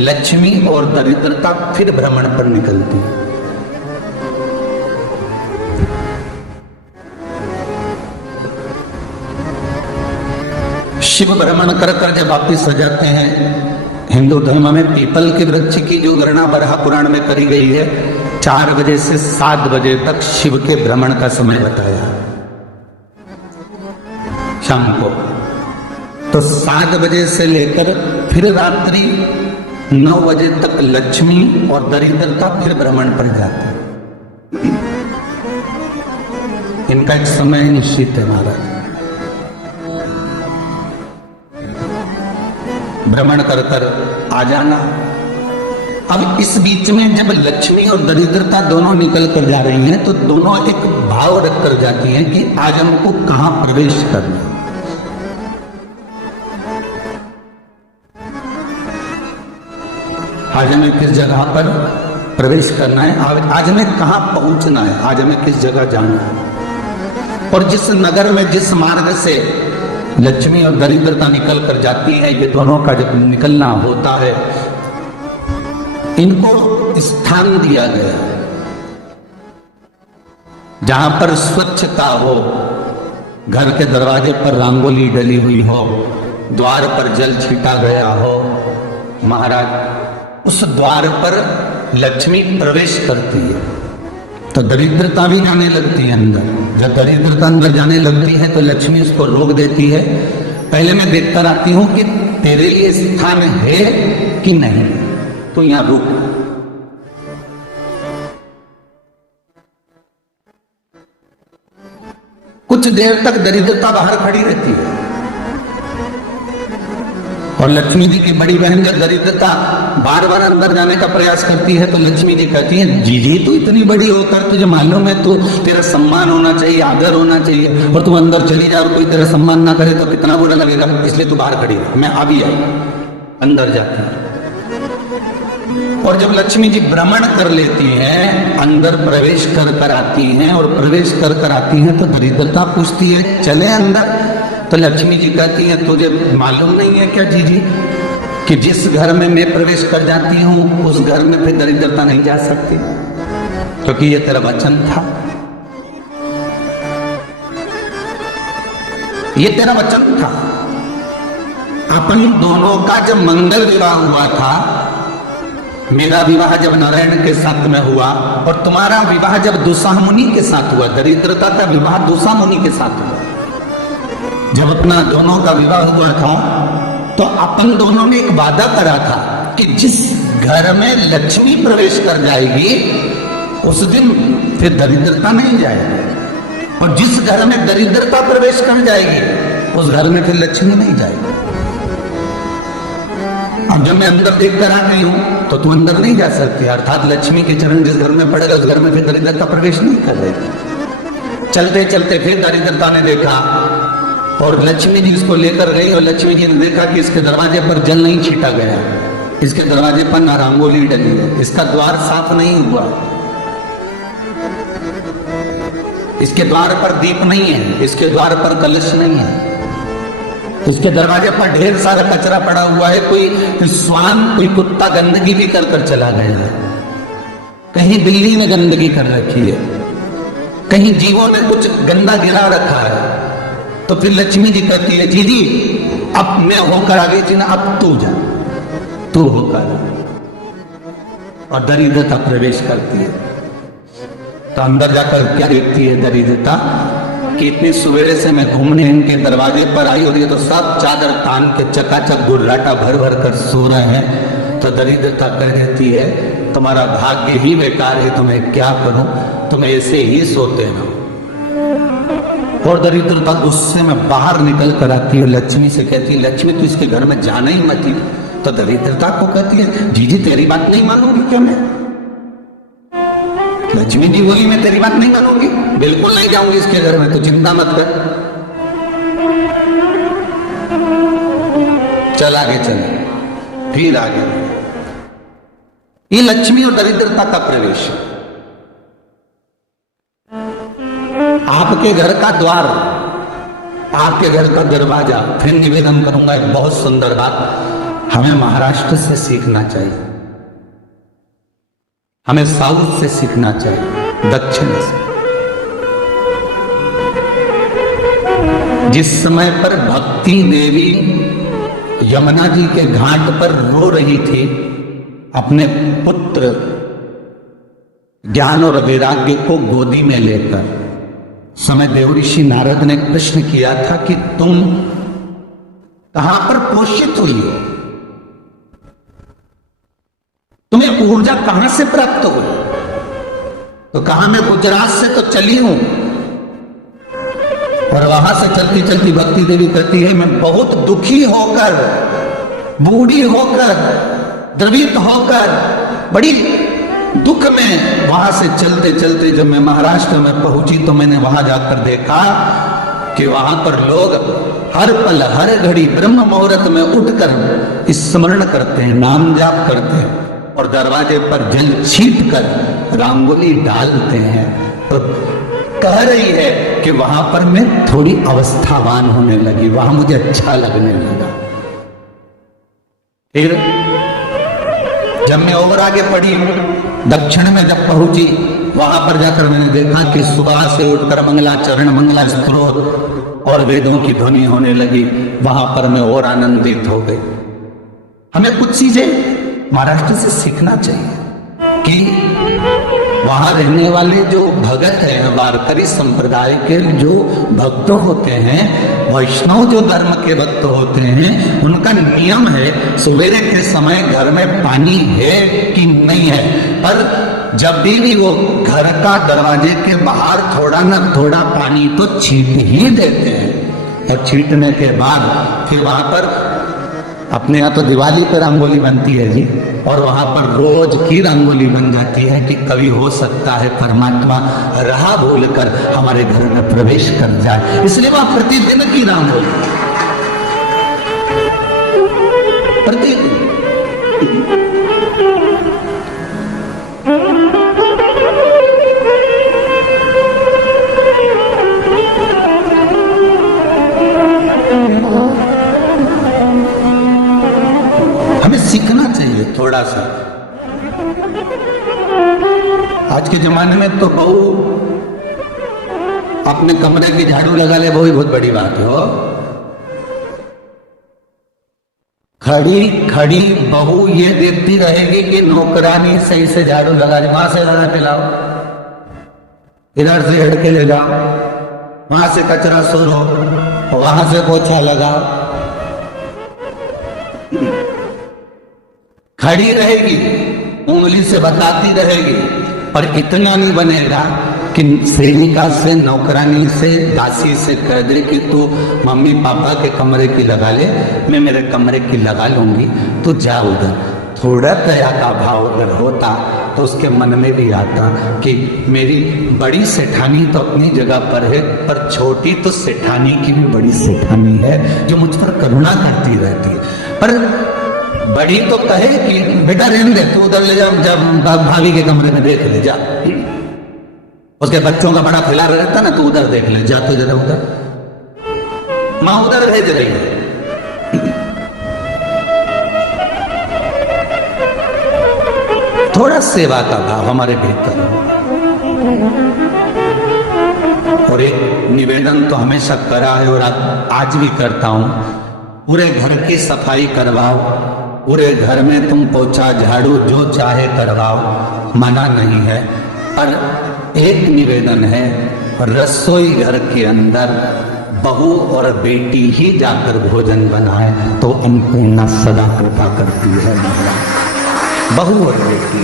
लक्ष्मी और दरिद्रता फिर भ्रमण पर निकलती है। शिव भ्रमण कर कर जब वापिस आ जाते हैं, हिंदू धर्म में पीपल के वृक्ष की जो गणना बराह पुराण में करी गई है, 4 बजे से 7 बजे तक शिव के भ्रमण का समय बताया शाम को। तो 7 बजे से लेकर फिर रात्रि 9 बजे तक लक्ष्मी और दरिद्रता फिर भ्रमण पर जाते हैं। इनका एक समय निश्चित है महाराज, भ्रमण कर कर आ जाना। अब इस बीच में जब लक्ष्मी और दरिद्रता दोनों निकल कर जा रही हैं, तो दोनों एक भाव रख कर जाती हैं कि आज हमको कहां प्रवेश करना है। आज हमें किस जगह पर प्रवेश करना है, आज हमें कहां पहुंचना है, आज हमें किस जगह जाना है। और जिस नगर में जिस मार्ग से लक्ष्मी और दरिद्रता निकल कर जाती है, ये दोनों का जब निकलना होता है, इनको स्थान दिया गया जहां पर स्वच्छता हो, घर के दरवाजे पर रंगोली डली हुई हो, द्वार पर जल छीटा गया हो। महाराज उस द्वार पर लक्ष्मी प्रवेश करती है तो दरिद्रता भी जाने लगती है अंदर। जब दरिद्रता अंदर जाने लगती है तो लक्ष्मी उसको रोक देती है। पहले मैं देखकर आती हूं कि तेरे लिए स्थान है कि नहीं, तो यहां रुक। कुछ देर तक दरिद्रता बाहर खड़ी रहती है और लक्ष्मी जी की बड़ी बहन जब दरिद्रता बार बार अंदर जाने का प्रयास करती है तो लक्ष्मी जी कहती है, जीजी तू इतनी बड़ी होकर तुझे मालूम है तो तेरा सम्मान होना चाहिए, आदर होना चाहिए, और तू अंदर चली जा और कोई तेरा सम्मान ना करे तो कितना बुरा लगेगा, इसलिए तू बाहर खड़ी है। मैं अभी आई, अंदर जाती है। और जब लक्ष्मी जी भ्रमण कर लेती हैं, अंदर प्रवेश कर कर आती हैं, और प्रवेश कर कर आती हैं तो दरिद्रता पूछती है चले अंदर। तो लक्ष्मी जी कहती है, तुझे मालूम नहीं है क्या जीजी कि जिस घर में मैं प्रवेश कर जाती हूं उस घर में फिर दरिद्रता नहीं जा सकती, क्योंकि ये तेरा वचन था, ये तेरा वचन था। अपन दोनों का जब मंगल विवाह हुआ था, मेरा विवाह जब नारायण के साथ में हुआ और तुम्हारा विवाह जब दुसा मुनि के साथ हुआ, दरिद्रता का विवाह दुसा मुनि के साथ हुआ। जब अपना दोनों का विवाह हुआ था तो अपन दोनों ने एक वादा करा था कि जिस घर में लक्ष्मी प्रवेश कर जाएगी उस दिन फिर दरिद्रता नहीं जाएगी, और जिस घर में दरिद्रता प्रवेश कर जाएगी उस घर में फिर लक्ष्मी नहीं जाएगी। अब जब मैं अंदर देख कर आ गई हूं तो तू अंदर नहीं जा सकती, अर्थात लक्ष्मी के चरण जिस घर में पड़ेगा उस घर में फिर दरिद्रता प्रवेश नहीं कर रही। चलते चलते फिर दरिद्रता ने देखा और लक्ष्मी जी इसको लेकर गई, और लक्ष्मी जी ने देखा कि इसके दरवाजे पर जल नहीं छीटा गया, इसके दरवाजे पर ना रंगोली डली है, इसका द्वार साफ नहीं हुआ, इसके द्वार पर दीप नहीं है, इसके द्वार पर कलश नहीं है, इसके दरवाजे पर ढेर सारा कचरा पड़ा हुआ है, कोई श्वान कोई कुत्ता गंदगी भी कर कर चला गया है, कहीं बिल्ली ने गंदगी कर रखी है, कहीं जीवों ने कुछ गंदा गिरा रखा है। तो फिर लक्ष्मी जी कहती है, जीजी अब मैं होकर आ गई थी ना, अब तू जा, तू होकर। और दरिद्रता प्रवेश करती है तो अंदर जाकर क्या देखती है दरिद्रता कि इतनी सवेरे से मैं घूमने इनके दरवाजे पर आई और ये तो सब चादर तान के चकाचक गुर्राटा भर भर कर सो रहे हैं। तो दरिद्रता कह देती है, तुम्हारा भाग्य ही बेकार है, तो मैं क्या करूं, तुम ऐसे ही सोते हो। और दरिद्रता गुस्से में बाहर निकल कर आती है, लक्ष्मी से कहती है, लक्ष्मी तू इसके घर में जाना ही मत। तो दरिद्रता को कहती है, जीजी तेरी बात नहीं मानूंगी क्या मैं? लक्ष्मी जी बोली, मैं तेरी बात नहीं मानूंगी, बिल्कुल नहीं जाऊंगी इसके घर में, तो चिंता मत कर, चल आगे चल। फिर आगे ये लक्ष्मी और दरिद्रता का प्रवेश, आपके घर का द्वार, आपके घर का दरवाजा। फिर निवेदन करूंगा एक बहुत सुंदर बात, हमें महाराष्ट्र से सीखना चाहिए, हमें साउथ से सीखना चाहिए, दक्षिण से। जिस समय पर भक्ति देवी यमुना जी के घाट पर रो रही थी अपने पुत्र ज्ञान और वैराग्य को गोदी में लेकर, समय देवऋषि नारद ने प्रश्न किया था कि तुम कहां पर पोषित हुई हो, तुम्हें ऊर्जा कहां से प्राप्त हुई? तो कहा मैं गुजरात से तो चली हूं, और वहां से चलती चलती भक्ति देवी कहती है मैं बहुत दुखी होकर, बूढ़ी होकर, द्रवित होकर, बड़ी दुख में वहां से चलते चलते जब मैं महाराष्ट्र में पहुंची तो मैंने वहां जाकर देखा कि वहां पर लोग हर पल हर घड़ी ब्रह्म मुहूर्त में उठकर स्मरण करते हैं, नाम जाप करते हैं और दरवाजे पर जल छीट कर रंगोली डालते हैं। तो कह रही है कि वहां पर मैं थोड़ी अवस्थावान होने लगी, वहां मुझे अच्छा लगने लगा। फिर जब मैं और आगे बढ़ी, दक्षिण में जब पहुंची, वहां पर जाकर मैंने देखा कि सुबह से उठकर मंगलाचरण, मंगला स्तोत्र और वेदों की ध्वनि होने लगी। वहां पर मैं और आनंदित हो गई। हमें कुछ चीजें महाराष्ट्र से सीखना चाहिए कि वहां रहने वाले जो भगत हैं, वारकरी संप्रदाय के जो भक्त होते हैं, वैष्णव जो धर्म के भक्त होते हैं, उनका नियम है सवेरे के समय घर में पानी है कि नहीं है, पर जब भी वो घर का दरवाजे के बाहर थोड़ा ना थोड़ा पानी तो छीट ही देते हैं। और छीटने के बाद फिर वहां पर अपने यहाँ तो दिवाली पर रंगोली बनती है जी, और वहां पर रोज की रंगोली बन जाती है कि कभी हो सकता है परमात्मा राह भूल कर हमारे घर में प्रवेश कर जाए, इसलिए वहां प्रतिदिन की रंगोली, प्रतिदिन। हमें सीखना चाहिए थोड़ा सा। आज के जमाने में तो बहू अपने कमरे की झाड़ू लगा ले, वो ही बहुत बड़ी बात है। हो खड़ी खड़ी बहू ये देखती रहेगी कि नौकरानी सही से झाड़ू लगा दे, वहां से लगा के लाओ, इधर से हट के ले जाओ, वहां से कचरा सोरो, वहां से पोछा लगाओ। खड़ी रहेगी, उंगली से बताती रहेगी, पर इतना नहीं बनेगा कि सेविका से, नौकरानी से, दासी से कह दे कि तू मम्मी पापा के कमरे की लगा ले, मैं मेरे कमरे की लगा लूंगी, तो जा उधर। थोड़ा दया का भाव अगर होता तो उसके मन में भी आता कि मेरी बड़ी सेठानी तो अपनी जगह पर है, पर छोटी तो सेठानी की भी बड़ी सेठानी है जो मुझ पर करुणा करती रहती है। पर बड़ी तो कहे कि बेटा रहने दे, तू उधर ले जा, जब भाभी के कमरे में देख ले जा, उसके बच्चों का बड़ा खिलाड़ रहता ना, तू उधर देख ले जा, तो जरा उधर मां उधर भेज रही है। थोड़ा सेवा का भाव हमारे भीतर हो। और एक निवेदन तो हमेशा करा है और आज भी करता हूं, पूरे घर की सफाई करवाओ, पूरे घर में तुम पोछा झाड़ू जो चाहे करवाओ, मना नहीं है। पर एक निवेदन है, रसोई घर के अंदर बहू और बेटी ही जाकर भोजन बनाए तो अन्नपूर्णा सदा कृपा करती है। बहू और बेटी